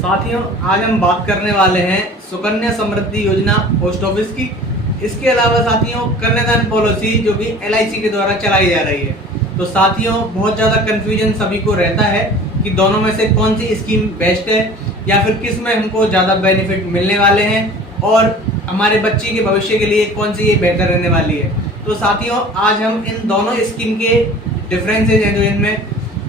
साथियों, आज हम बात करने वाले हैं सुकन्या समृद्धि योजना पोस्ट ऑफिस की। इसके अलावा साथियों, कन्यादान पॉलिसी जो कि LIC के द्वारा चलाई जा रही है। तो साथियों, बहुत ज़्यादा कंफ्यूजन सभी को रहता है कि दोनों में से कौन सी स्कीम बेस्ट है या फिर किस में हमको ज़्यादा बेनिफिट मिलने वाले हैं और हमारे बच्चे के भविष्य के लिए कौन सी ये बेहतर रहने वाली है। तो साथियों, आज हम इन दोनों स्कीम के डिफरेंसेज हैं जो इनमें,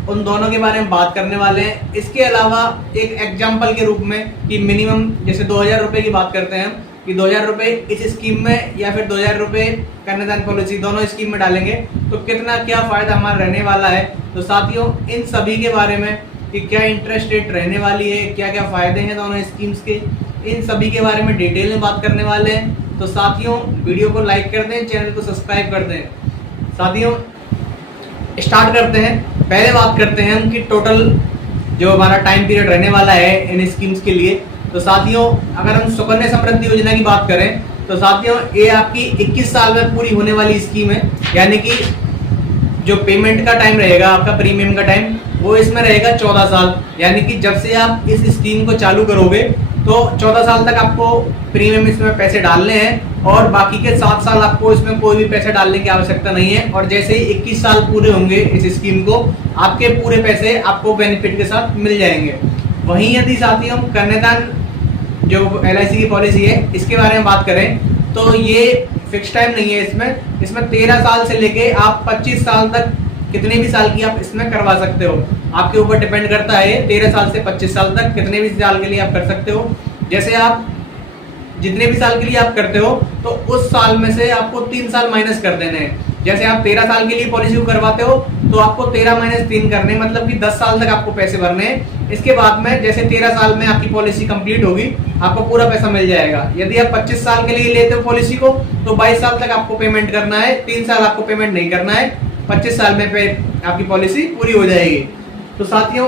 उन दोनों के बारे में बात करने वाले हैं। इसके अलावा एक एग्जाम्पल के रूप में कि मिनिमम जैसे 2000 रुपये की बात करते हैं हम कि 2000 रुपये इस स्कीम में या फिर 2000 रुपये कन्यादान पॉलिसी दोनों स्कीम में डालेंगे तो कितना क्या फ़ायदा हमारा रहने वाला है। तो साथियों, इन सभी के बारे में कि क्या इंटरेस्ट रेट रहने वाली है, क्या क्या फ़ायदे हैं दोनों स्कीम्स के, इन सभी के बारे में डिटेल में बात करने वाले हैं। तो साथियों, वीडियो को लाइक कर दें, चैनल को सब्सक्राइब कर दें। साथियों, स्टार्ट करते हैं। पहले बात करते हैं हम कि टोटल जो हमारा टाइम पीरियड रहने वाला है इन स्कीम्स के लिए। तो साथियों, अगर हम सुकन्या समृद्धि योजना की बात करें तो साथियों, ये आपकी 21 साल में पूरी होने वाली स्कीम है। यानी कि जो पेमेंट का टाइम रहेगा, आपका प्रीमियम का टाइम, वो इसमें रहेगा 14 साल। यानी कि जब से आप इस स्कीम को चालू करोगे तो 14 साल तक आपको प्रीमियम इसमें पैसे डालने हैं और बाकी के 7 साल आपको इसमें कोई भी पैसे डालने की आवश्यकता नहीं है। और जैसे ही 21 साल पूरे होंगे इस स्कीम को, आपके पूरे पैसे आपको बेनिफिट के साथ मिल जाएंगे। वहीं यदि साथियों कन्यादान जो LIC की पॉलिसी है इसके बारे में बात करें तो ये फिक्स टाइम नहीं है। इसमें 13 साल से लेके आप 25 साल तक कितने भी साल की आप इसमें करवा सकते हो, आपके ऊपर डिपेंड करता है। 13 साल से 25 साल तक कितने भी साल के लिए आप कर सकते हो। जैसे आप जितने भी साल के लिए आप करते हो तो उस साल में से आपको 3 साल माइनस कर देने हैं। जैसे आप 13 साल के लिए पॉलिसी को करवाते हो तो आपको 13 - 3 करने, मतलब कि 10 साल तक आपको पैसे भरने हैं। इसके बाद में जैसे 13 साल में आपकी पॉलिसी कंप्लीट होगी, आपको पूरा पैसा मिल जाएगा। यदि आप 25 साल के लिए लेते हो पॉलिसी को तो 22 साल तक आपको पेमेंट करना है, 3 साल आपको पेमेंट नहीं करना है, 25 साल में आपकी पॉलिसी पूरी हो जाएगी। तो साथियों,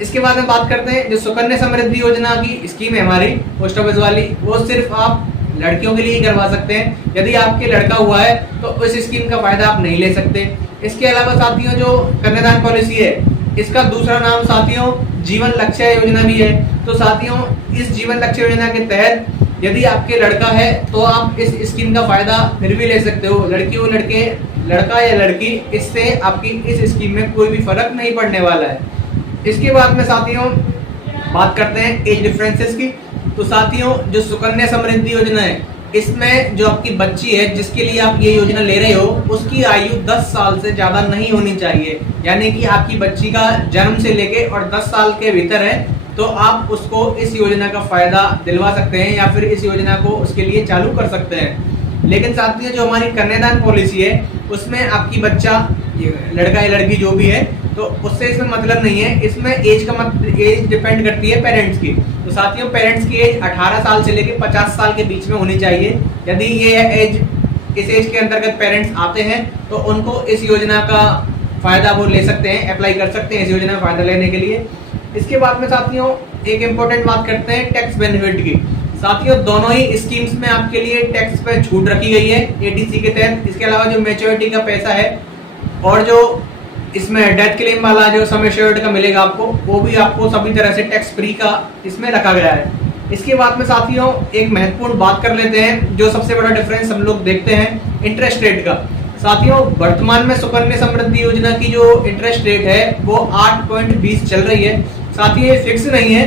इसके बाद में बात करते हैं जो सुकन्या समृद्धि योजना की स्कीम है हमारी पोस्ट ऑफिस वाली, वो सिर्फ आप लड़कियों के लिए ही करवा सकते हैं। यदि आपके लड़का हुआ है तो उस स्कीम का फायदा आप नहीं ले सकते। इसके अलावा साथियों, जो कन्यादान पॉलिसी है इसका दूसरा नाम साथियों जीवन लक्ष्य योजना भी है। तो साथियों, इस जीवन लक्ष्य योजना के तहत यदि आपके लड़का है तो आप इस स्कीम का फायदा फिर भी ले सकते हो। लड़की हो लड़के, लड़का या लड़की, इससे आपकी इस स्कीम में कोई भी फर्क नहीं पड़ने वाला है। इसके बाद में साथियों बात करते हैं एज डिफरेंसेस की। तो साथियों, जो सुकन्या समृद्धि योजना है इसमें जो आपकी बच्ची है जिसके लिए आप ये योजना ले रहे हो उसकी आयु 10 साल से ज़्यादा नहीं होनी चाहिए। यानी कि आपकी बच्ची का जन्म से लेके और 10 साल के भीतर है तो आप उसको इस योजना का फायदा दिलवा सकते हैं या फिर इस योजना को उसके लिए चालू कर सकते हैं। लेकिन साथियों, जो हमारी कन्यादान पॉलिसी है उसमें आपकी बच्चा, लड़का या लड़की जो भी है, तो उससे इसमें मतलब नहीं है। इसमें एज डिपेंड करती है पेरेंट्स की। तो साथियों, पेरेंट्स की एज 18 साल से लेकर 50 साल के बीच में होनी चाहिए। यदि ये एज, इस एज के अंतर्गत पेरेंट्स आते हैं तो उनको इस योजना का फायदा वो ले सकते हैं, अप्लाई कर सकते हैं इस योजना का फायदा लेने के लिए। इसके बाद में साथियों एक इम्पोर्टेंट बात करते हैं टैक्स बेनिफिट की। साथियों, दोनों ही स्कीम्स में आपके लिए टैक्स पे छूट रखी गई है ATC के तहत। इसके अलावा जो मैच्योरिटी का पैसा है और जो इसमें डेथ क्लेम वाला जो सम एश्योर्ड का मिलेगा आपको, वो भी आपको सभी तरह से टैक्स फ्री का इसमें रखा गया है। इसके बाद में साथियों एक महत्वपूर्ण बात कर लेते हैं, जो सबसे बड़ा डिफरेंस हम लोग देखते हैं इंटरेस्ट रेट का। साथियों, वर्तमान में सुकन्या समृद्धि योजना की जो इंटरेस्ट रेट है वो 8.20 चल रही है। साथियों, ये फिक्स नहीं है,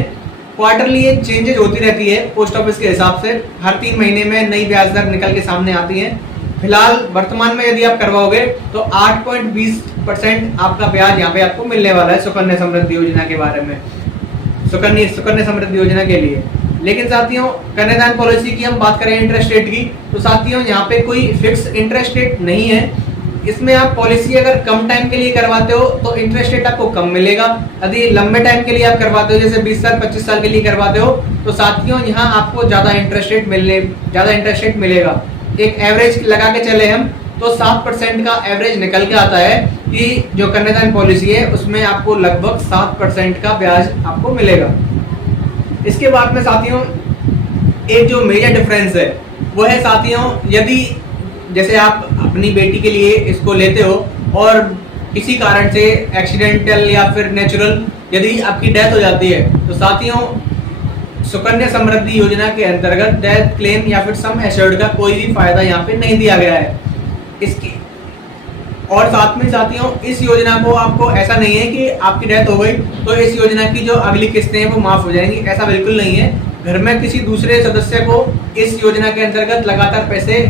क्वार्टरली ये चेंजेज होती रहती है पोस्ट ऑफिस के हिसाब से। हर 3 महीने में नई ब्याज दर निकल के सामने आती है। फिलहाल वर्तमान में यदि आप करवाओगे तो 8.20% आपका ब्याज यहाँ पे आपको मिलने वाला है सुकन्या समृद्धि योजना के बारे में, सुकन्या समृद्धि योजना के लिए। लेकिन साथियों, कन्यादान पॉलिसी की हम बात करें इंटरेस्ट रेट की, तो साथियों यहाँ पे कोई फिक्स इंटरेस्ट रेट नहीं है। इसमें आप पॉलिसी अगर कम टाइम के लिए करवाते हो तो इंटरेस्ट रेट आपको कम मिलेगा। यदि लंबे टाइम के लिए आप करवाते हो, जैसे 20 साल 25 साल के लिए करवाते हो, तो साथियों यहाँ आपको ज़्यादा इंटरेस्ट रेट मिलेगा। एक एवरेज लगा के चले हम तो 7% का एवरेज निकल के आता है कि जो कन्यादान पॉलिसी है उसमें आपको लगभग 7% का ब्याज आपको मिलेगा। इसके बाद में साथियों एक जो मेजर डिफरेंस है वो है साथियों, यदि जैसे आप अपनी बेटी के लिए इसको लेते हो और किसी कारण से एक्सीडेंटल या फिर नेचुरल यदि आपकी डेथ हो जाती है तो साथियों सुकन्या समृद्धि योजना के अंतर्गत डेथ क्लेम या फिर सम एश्योर्ड का कोई भी फायदा यहाँ पे नहीं दिया गया है इसकी। और साथ में साथियों, इस योजना को आपको ऐसा नहीं है कि आपकी डेथ हो गई तो इस योजना की जो अगली किस्तें हैं वो माफ हो जाएंगी, ऐसा बिल्कुल नहीं है। घर में किसी दूसरे सदस्य को इस योजना के अंतर्गत लगातार पैसे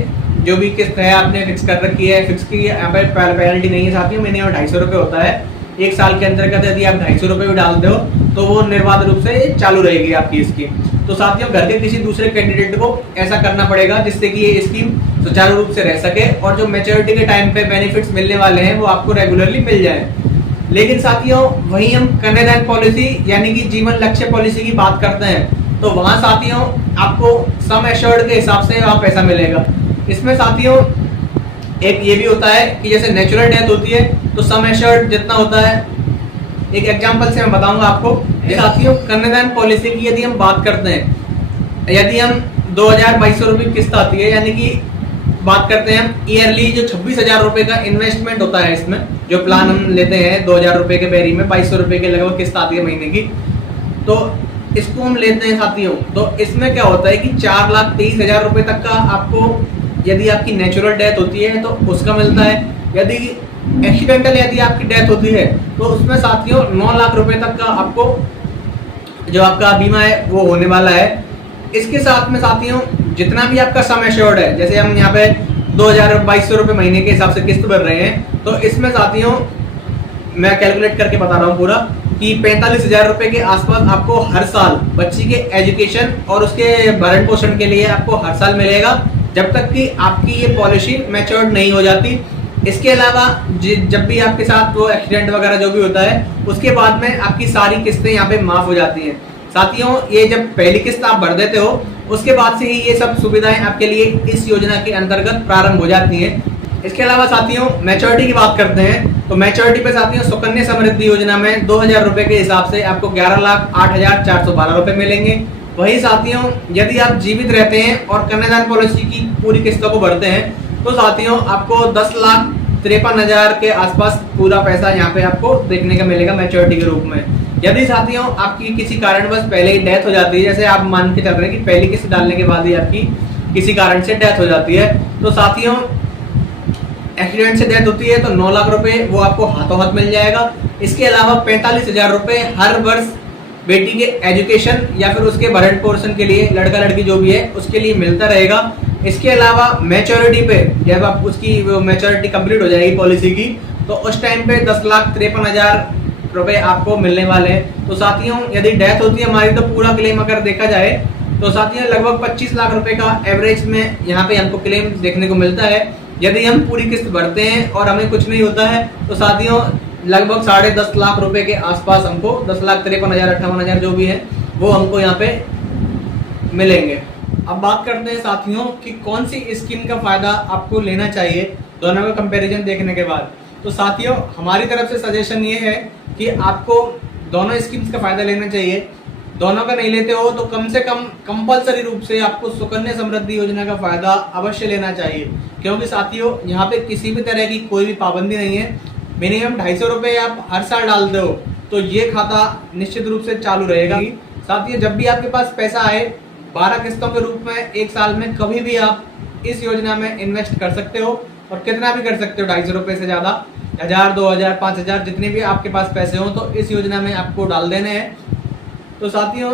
जो भी किस्त है आपने फिक्स कर रखी है, फिक्स की यहाँ पे पेनल्टी नहीं है साथियों, मिनिमम 250 रुपये होता है। एक साल के अंतर्गत यदि आप 250 रुपये भी डालते हो तो वो निर्बाध रूप से चालू रहेगी आपकी स्कीम। तो साथियों, घर के किसी दूसरे कैंडिडेट को ऐसा करना पड़ेगा जिससे कि ये स्कीम सुचारू रूप से रह सके और जो मैच्योरिटी के टाइम पे बेनिफिट्स मिलने वाले हैं वो आपको रेगुलरली मिल जाए। लेकिन साथियों, वहीं हम कन्यादान पॉलिसी यानी कि जीवन लक्ष्य पॉलिसी की बात करते हैं तो वहां साथियों आपको सम एश्योर्ड के हिसाब से वहां पैसा मिलेगा। इसमें साथियों एक ये भी होता है कि जैसे नेचुरल डेथ होती है तो सम एश्योर्ड जितना होता है, एक एग्जांपल से मैं बताऊंगा आपको। साथियों, कन्यादान पॉलिसी की यदि हम बात करते हैं, यदि हम 2200 रुपये किस्त आती है, यानी कि बात करते हैं हम ईयरली जो 26,000 रुपये का इन्वेस्टमेंट होता है इसमें, जो प्लान हम लेते हैं 2000 रुपये के बेरी में 2200 रुपये के लगभग किस्त आती है महीने की, तो इसको हम लेते हैं साथियों। तो इसमें क्या होता है कि 4,23,000 रुपये तक का आपको यदि आपकी नेचुरल डेथ होती है तो उसका मिलता है। यदि एक्सीडेंटल यदि आपकी डेथ होती है तो उसमें साथियों 9 लाख रुपए तक का आपको जो आपका बीमा है वो होने वाला है। इसके साथ में साथियों जितना भी आपका सम एश्योर्ड है, जैसे हम यहाँ पे 2200 रुपये महीने के हिसाब से किस्त भर रहे हैं, तो इसमें साथियों मैं कैलकुलेट करके बता रहा हूँ पूरा कि 45,000 रुपये के आसपास आपको हर साल बच्ची के एजुकेशन और उसके भरण पोषण के लिए आपको हर साल मिलेगा, जब तक कि आपकी ये पॉलिसी मैच्योर्ड नहीं हो जाती। इसके अलावा जब भी आपके साथ वो एक्सीडेंट वगैरह जो भी होता है उसके बाद में आपकी सारी किस्तें यहाँ पे माफ हो जाती हैं। साथियों, ये जब पहली किस्त आप भर देते हो उसके बाद से ही ये सब सुविधाएं आपके लिए इस योजना के अंतर्गत प्रारंभ हो जाती हैं। इसके अलावा साथियों मैच्योरिटी की बात करते हैं तो मैच्योरिटी पे साथियों सुकन्या समृद्धि योजना में 2000 रुपए के हिसाब से आपको 11,08,412 रुपए मिलेंगे। वही साथियों यदि आप जीवित रहते हैं और कन्यादान पॉलिसी की पूरी किस्तों को भरते हैं तो साथियों आपको 10,53,000 के आसपास पूरा पैसा यहाँ पे आपको देखने का मिलेगा मैच्योरिटी के रूप में। यदि साथियों आपकी किसी कारणवश पहले ही डेथ हो जाती है, जैसे आप मान के चल रहे हैं कि पहली किस्त डालने के बाद ही आपकी किसी कारण से डेथ हो जाती है, तो साथियों एक्सीडेंट से डेथ होती है तो 9 लाख रुपए वो आपको हाथों हाथ मिल जाएगा। इसके अलावा 45,000 रुपए हर वर्ष बेटी के एजुकेशन या फिर उसके भरण पोषण के लिए, लड़का लड़की जो भी है उसके लिए मिलता रहेगा। इसके अलावा मैच्योरिटी पे जब आप उसकी मैच्योरिटी कंप्लीट हो जाएगी पॉलिसी की तो उस टाइम पे 10,53,000 रुपए आपको मिलने वाले हैं। तो साथियों यदि डेथ होती है हमारी तो पूरा क्लेम अगर देखा जाए तो साथियों लगभग 25 लाख रुपए का एवरेज में यहाँ पे हमको क्लेम देखने को मिलता है। यदि हम पूरी किस्त भरते हैं और हमें कुछ नहीं होता है तो साथियों लगभग 10.5 लाख रुपए के आसपास हमको 10,53,000 58,000 जो भी है वो हमको यहाँ पे मिलेंगे। अब बात करते हैं साथियों कि कौन सी स्कीम का फायदा आपको लेना चाहिए दोनों का कंपैरिजन देखने के बाद। तो साथियों हमारी तरफ से सजेशन ये है कि आपको दोनों स्कीम्स का फायदा लेना चाहिए। दोनों का नहीं लेते हो तो कम से कम कंपलसरी रूप से आपको सुकन्या समृद्धि योजना का फायदा अवश्य लेना चाहिए, क्योंकि साथियों यहाँ पे किसी भी तरह की कोई भी पाबंदी नहीं है। मिनिमम 250 रुपये आप हर साल डालते हो तो ये खाता निश्चित रूप से चालू रहेगा। साथियों जब भी आपके पास पैसा आए 12 किस्तों के रूप में एक साल में कभी भी आप इस योजना में इन्वेस्ट कर सकते हो और कितना भी कर सकते हो, 250 रुपये से ज़्यादा, 1000, 2000, 5000 जितने भी आपके पास पैसे हों तो इस योजना में आपको डाल देने हैं। तो साथियों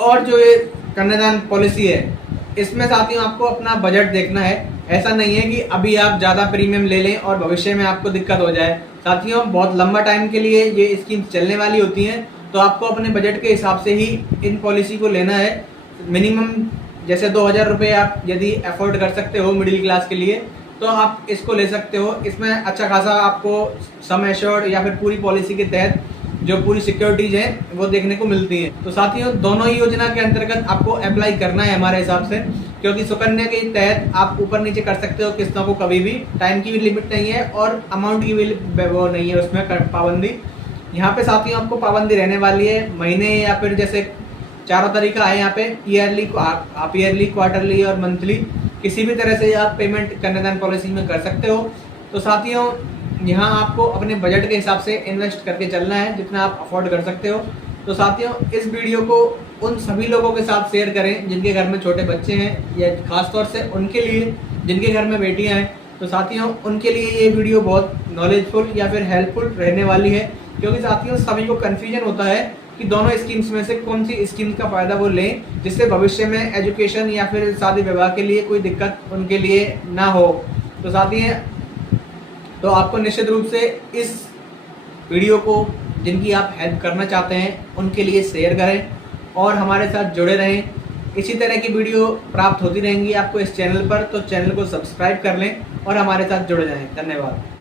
और जो ये कन्यादान पॉलिसी है इसमें साथियों आपको अपना बजट देखना है। ऐसा नहीं है कि अभी आप ज़्यादा प्रीमियम ले लें और भविष्य में आपको दिक्कत हो जाए। साथियों बहुत लंबा टाइम के लिए ये स्कीम चलने वाली होती हैं तो आपको अपने बजट के हिसाब से ही इन पॉलिसी को लेना है। मिनिमम जैसे 2000 रुपये आप यदि अफोर्ड कर सकते हो मिडिल क्लास के लिए तो आप इसको ले सकते हो। इसमें अच्छा खासा आपको सम एश्योर्ड या फिर पूरी पॉलिसी के तहत जो पूरी सिक्योरिटीज हैं वो देखने को मिलती हैं। तो साथियों दोनों ही योजना के अंतर्गत आपको अप्लाई करना है हमारे हिसाब से, क्योंकि सुकन्या के तहत आप ऊपर नीचे कर सकते हो किस्तों को कभी भी, टाइम की भी लिमिट नहीं है और अमाउंट की भी वो नहीं है उसमें पाबंदी। यहाँ पे साथियों आपको पाबंदी रहने वाली है महीने या फिर जैसे चारों तरीका है यहाँ पे, ईयरली, आप ईयरली, क्वार्टरली और मंथली किसी भी तरह से आप पेमेंट कन्यादान पॉलिसी में कर सकते हो। तो साथियों यहाँ आपको अपने बजट के हिसाब से इन्वेस्ट करके चलना है जितना आप अफोर्ड कर सकते हो। तो साथियों इस वीडियो को उन सभी लोगों के साथ शेयर करें जिनके घर में छोटे बच्चे हैं, या खासतौर से उनके लिए जिनके घर में बेटियां हैं। तो साथियों उनके लिए ये वीडियो बहुत नॉलेजफुल या फिर हेल्पफुल रहने वाली है, क्योंकि साथियों सभी को कन्फ्यूजन होता है कि दोनों स्कीम्स में से कौन सी स्कीम का फ़ायदा वो लें, जिससे भविष्य में एजुकेशन या फिर शादी विवाह के लिए कोई दिक्कत उनके लिए ना हो। तो साथियों तो आपको निश्चित रूप से इस वीडियो को जिनकी आप हेल्प करना चाहते हैं उनके लिए शेयर करें और हमारे साथ जुड़े रहें। इसी तरह की वीडियो प्राप्त होती रहेंगी आपको इस चैनल पर, तो चैनल को सब्सक्राइब कर लें और हमारे साथ जुड़ जाएं। धन्यवाद।